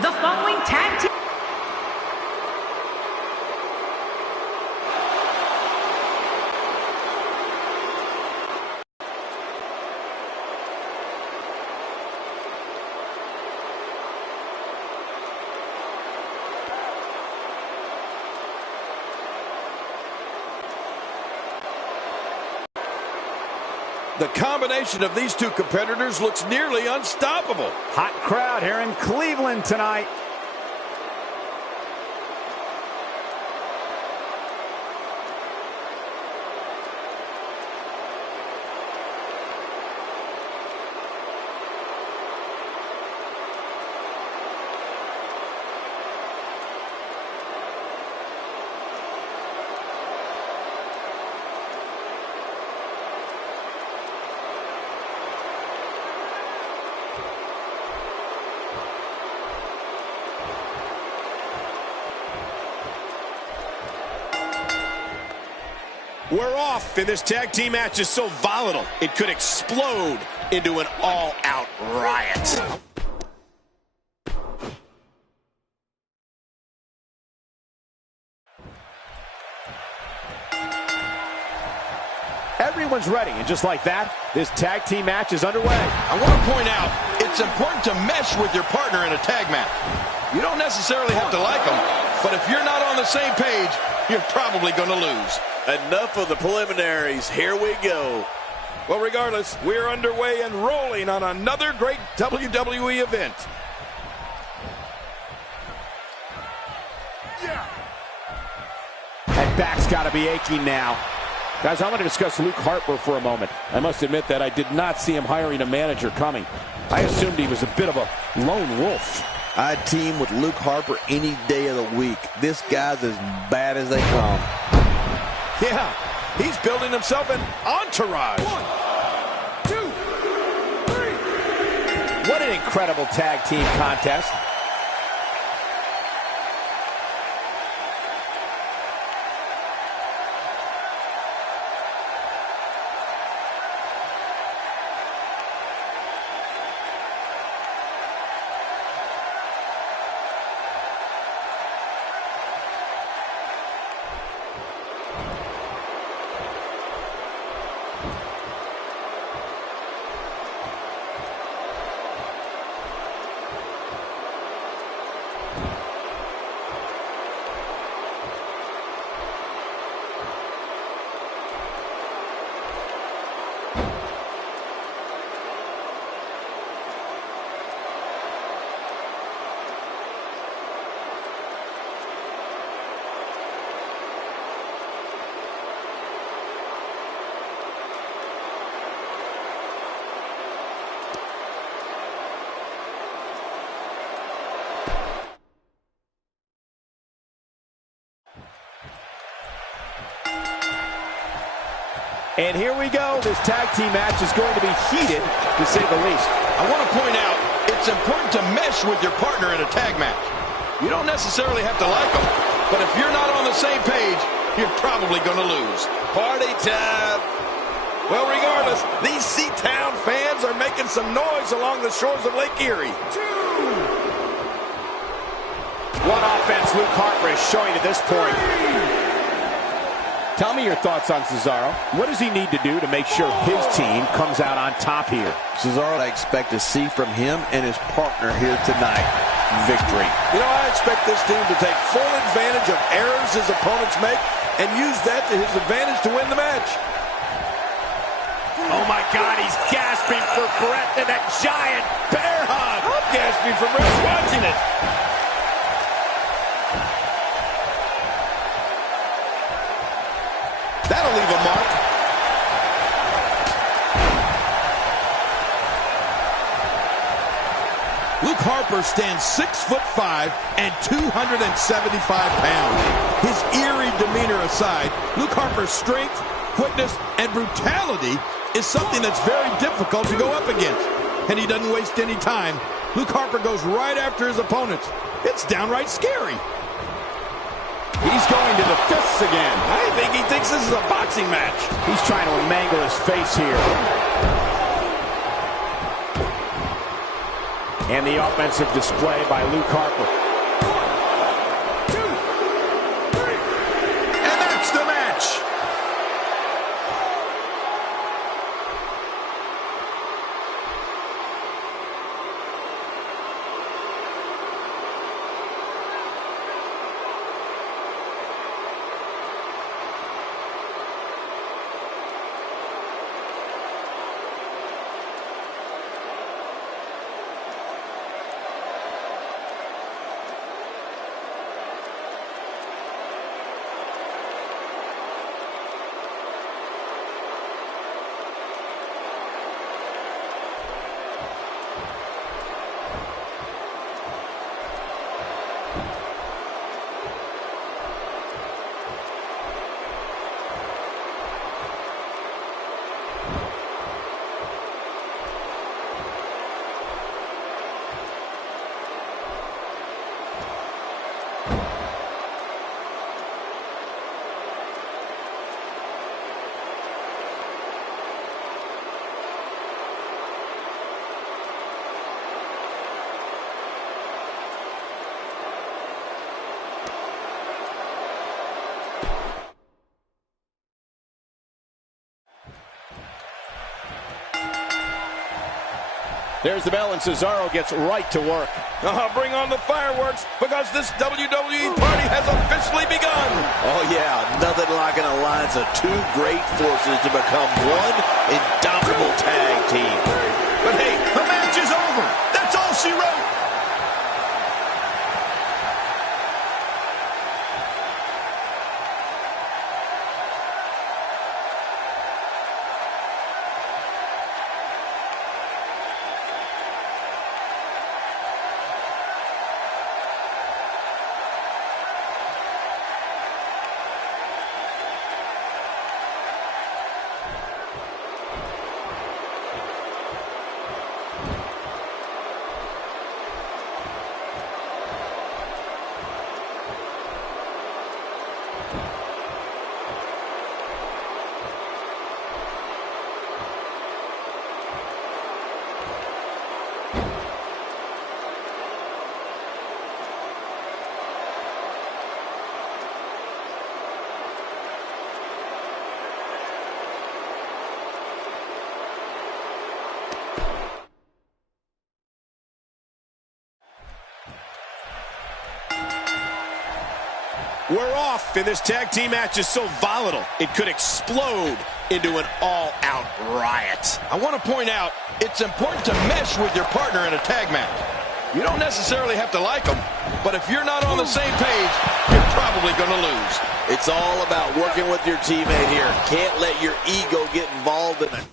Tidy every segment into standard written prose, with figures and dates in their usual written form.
The following tag team. The combination of these two competitors looks nearly unstoppable. Hot crowd here in Cleveland tonight. We're off, and this tag team match is so volatile, it could explode into an all-out riot. Everyone's ready, and just like that, this tag team match is underway. I want to point out, it's important to mesh with your partner in a tag match. You don't necessarily have to like them, but if you're not on the same page, you're probably going to lose. Enough of the preliminaries. Here we go. Well, regardless, we're underway and rolling on another great WWE event. That back's got to be aching now. Guys, I want to discuss Luke Harper for a moment. I must admit that I did not see him hiring a manager coming. I assumed he was a bit of a lone wolf. I'd team with Luke Harper any day of the week. This guy's as bad as they come. Yeah, he's building himself an entourage. 1, 2, 3. What an incredible tag team contest. And here we go. This tag team match is going to be heated, to say the least. I want to point out, it's important to mesh with your partner in a tag match. You don't necessarily have to like them, but if you're not on the same page, you're probably going to lose. Party time! Well, regardless, these Seatown fans are making some noise along the shores of Lake Erie. 2. What offense Luke Harper is showing at this point. 3. Tell me your thoughts on Cesaro. What does he need to do to make sure his team comes out on top here? Cesaro, I expect to see from him and his partner here tonight. Victory. You know, I expect this team to take full advantage of errors his opponents make and use that to his advantage to win the match. Oh my God, he's gasping for breath in that giant bear hug. I'm gasping for breath watching it. That'll leave a mark. Luke Harper stands 6'5" and 275 pounds. His eerie demeanor aside, Luke Harper's strength, quickness, and brutality is something that's very difficult to go up against. And he doesn't waste any time. Luke Harper goes right after his opponents. It's downright scary. He's going to the fists again. I think he thinks this is a boxing match. He's trying to mangle his face here. And the offensive display by Luke Harper. 1, 2, 3. And that's the match. There's the bell, and Cesaro gets right to work. Bring on the fireworks, because this WWE party has officially begun. Oh, yeah, nothing like an alliance of two great forces to become one indomitable tag team. But hey, the match is over. That's all she wrote. We're off, and this tag team match is so volatile, it could explode into an all-out riot. I want to point out, it's important to mesh with your partner in a tag match. You don't necessarily have to like them, but if you're not on the same page, you're probably going to lose. It's all about working with your teammate here. Can't let your ego get involved in it.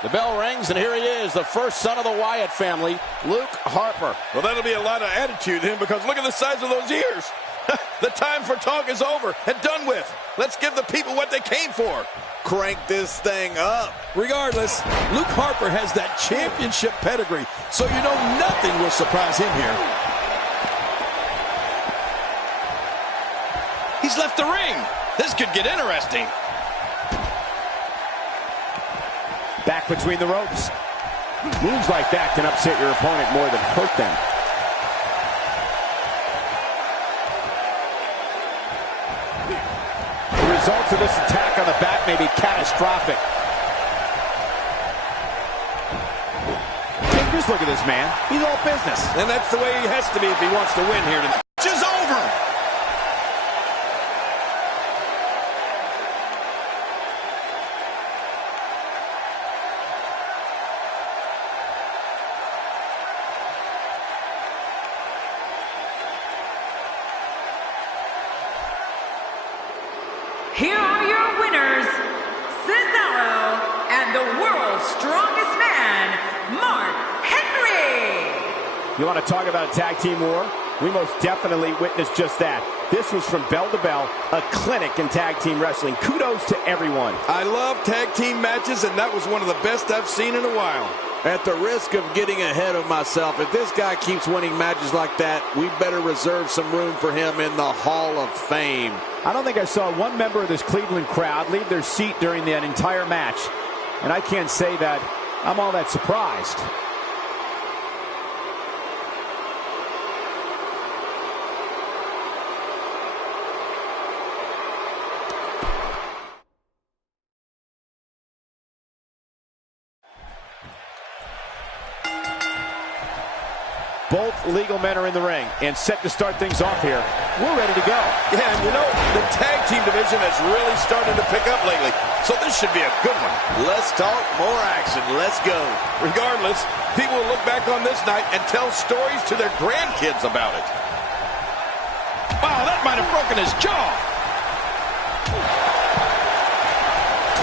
The bell rings, and here he is, the first son of the Wyatt family, Luke Harper. Well, that'll be a lot of attitude in, because look at the size of those ears. The time for talk is over and done with. Let's give the people what they came for. Crank this thing up. Regardless, Luke Harper has that championship pedigree, so you know nothing will surprise him here. He's left the ring. This could get interesting. Back between the ropes. Moves like that can upset your opponent more than hurt them. The results of this attack on the back may be catastrophic. Take just look at this man. He's all business. And that's the way he has to be if he wants to win here tonight. Match is over. Here are your winners, Cesaro and the world's strongest man, Mark Henry. You want to talk about a tag team war? We most definitely witnessed just that. This was from bell to bell, a clinic in tag team wrestling. Kudos to everyone. I love tag team matches, and that was one of the best I've seen in a while. At the risk of getting ahead of myself, if this guy keeps winning matches like that, we better reserve some room for him in the Hall of Fame. I don't think I saw one member of this Cleveland crowd leave their seat during that entire match. And I can't say that I'm all that surprised. Both legal men are in the ring and set to start things off here. We're ready to go. Yeah, and you know, the tag team division has really started to pick up lately, so this should be a good one. Let's talk more action. Let's go. Regardless, people will look back on this night and tell stories to their grandkids about it. Wow, that might have broken his jaw.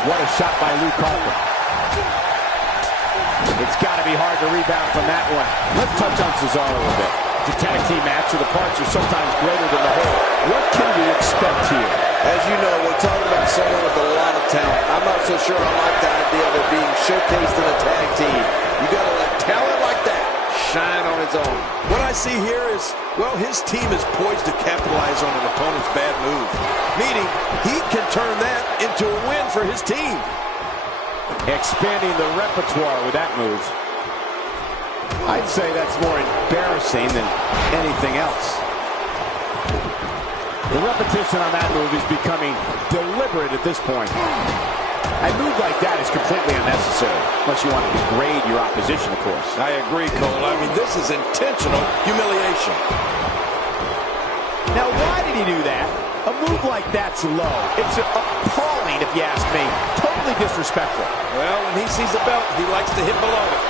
What a shot by Luke Harper. It's got to be hard to rebound from that one. Let's touch on Cesaro a bit. The tag team match, so the parts are sometimes greater than the whole. What can we expect here? As you know, we're talking about someone with a lot of talent. I'm not so sure I like the idea of it being showcased in a tag team. You got to let talent like that shine on its own. What I see here is, well, his team is poised to capitalize on an opponent's bad move. Meaning, he can turn that into a win for his team. Expanding the repertoire with that move. I'd say that's more embarrassing than anything else. The repetition on that move is becoming deliberate at this point. A move like that is completely unnecessary, unless you want to degrade your opposition, of course. I agree, Cole. I mean, this is intentional humiliation. Now, why did he do that? A move like that's low. It's appalling, if you ask me. Totally disrespectful. Well, when he sees the belt, he likes to hit below it.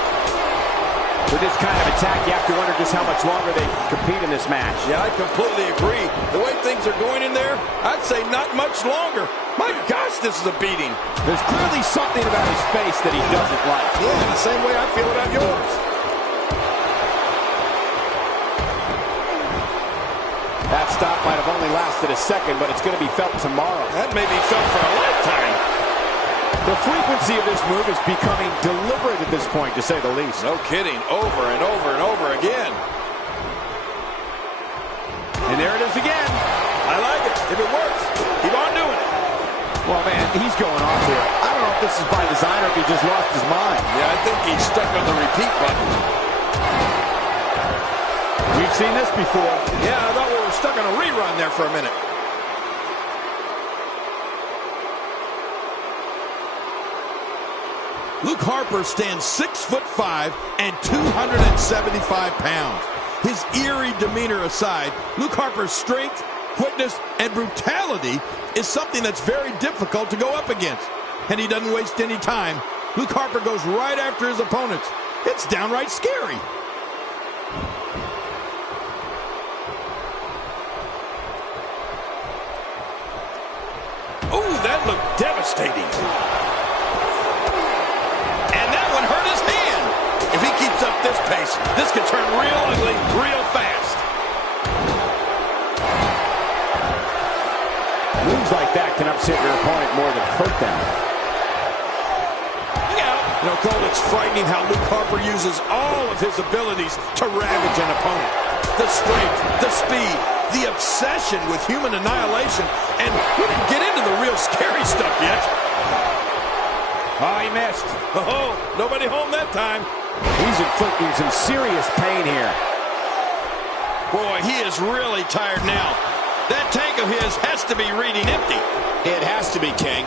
With this kind of attack, you have to wonder just how much longer they can compete in this match. Yeah, I completely agree. The way things are going in there, I'd say not much longer. My gosh, this is a beating. There's clearly something about his face that he doesn't like. Yeah, the same way I feel about yours. That stop might have only lasted a second, but it's going to be felt tomorrow. That may be felt for a lifetime. The frequency of this move is becoming deliberate at this point, to say the least. No kidding. Over and over and over again. And there it is again. I like it. If it works, keep on doing it. Well, man, he's going off here. I don't know if this is by design or if he just lost his mind. Yeah, I think he's stuck on the repeat button. We've seen this before. Yeah, I thought we were stuck on a rerun there for a minute. Luke Harper stands 6'5" and 275 pounds. His eerie demeanor aside, Luke Harper's strength, quickness, and brutality is something that's very difficult to go up against. And he doesn't waste any time. Luke Harper goes right after his opponents. It's downright scary. Oh, that looked devastating. And that one hurt his hand. If he keeps up this pace, this could turn real ugly real fast. Moves like that can upset your opponent more than hurt them. Look out. You know, Cole, it's frightening how Luke Harper uses all of his abilities to ravage an opponent. The strength, the speed, the obsession with human annihilation, and we didn't get into the real scary stuff yet. Oh, he missed. Oh, nobody home that time. He's inflicting some serious pain here. Boy, he is really tired now. That tank of his has to be reading empty. It has to be, King,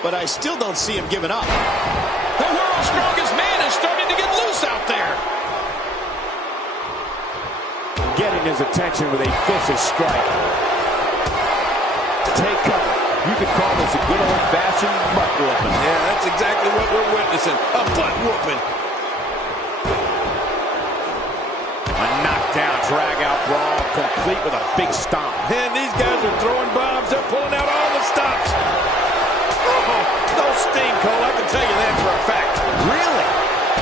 but I still don't see him giving up. The world's strongest man is starting to get loose out there. Getting his attention with a vicious strike. Take cover. You could call this a good old-fashioned butt whooping. Yeah, that's exactly what we're witnessing. A butt whooping. A knockdown, drag-out brawl, complete with a big stomp. And these guys are throwing bombs. They're pulling out all the stops. Oh, no sting, Cole. I can tell you that for a fact. Really?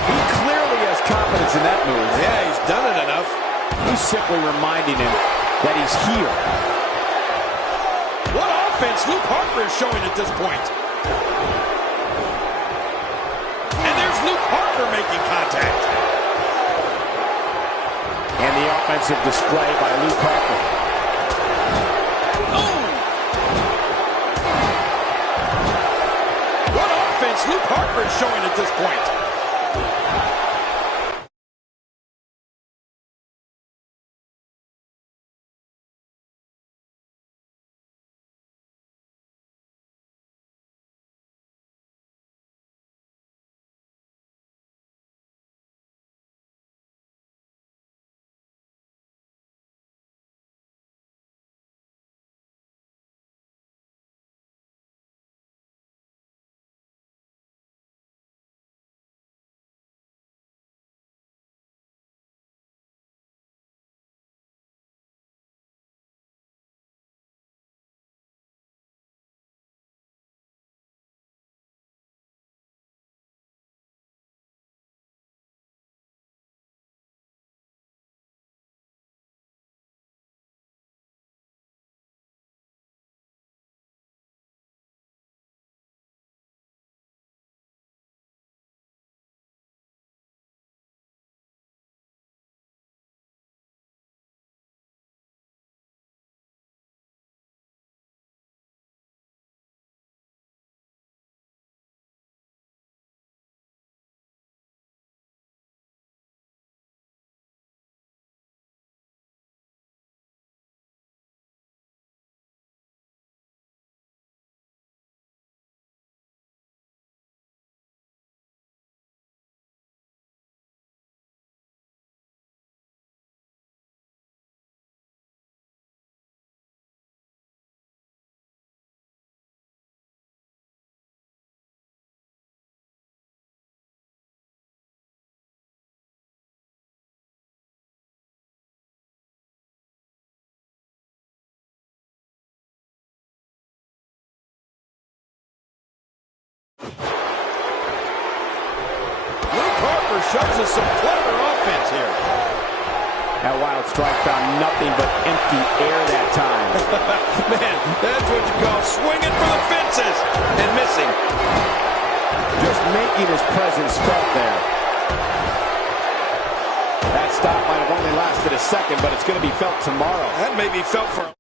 He clearly has confidence in that move. Yeah, he's done it enough. He's simply reminding him that he's here. What offense Luke Harper is showing at this point. And there's Luke Harper Harper making contact. And the offensive display by Luke Harper. Oh! What offense Luke Harper is showing at this point. Shows us some clever offense here. That wild strike found nothing but empty air that time. Man, that's what you call swinging for the fences and missing. Just making his presence felt there. That stop might have only lasted a second, but it's going to be felt tomorrow. That may be felt for...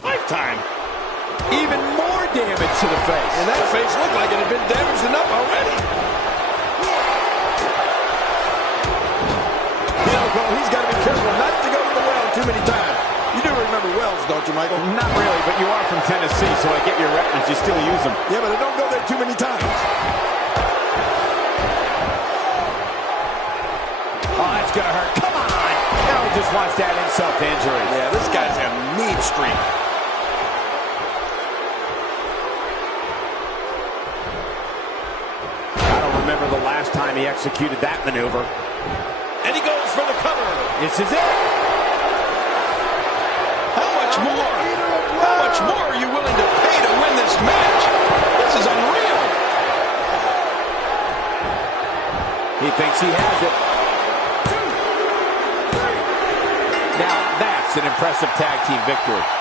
Lifetime. Even more damage to the face. And that face looked like it had been damaged enough already. You know, he's got to be careful not to go to the well too many times. You do remember wells, don't you, Michael? Not really, but you are from Tennessee, so I get your reference. You still use them. Yeah, but I don't go there too many times. Oh, that's going to hurt. Come on. Now he just wants that insult to injury. Yeah, this guy's a mean streak. I don't remember the last time he executed that maneuver. And he goes for the cover. This is it. How much more? How much more are This is unreal. He thinks he has it. Now that's an impressive tag team victory.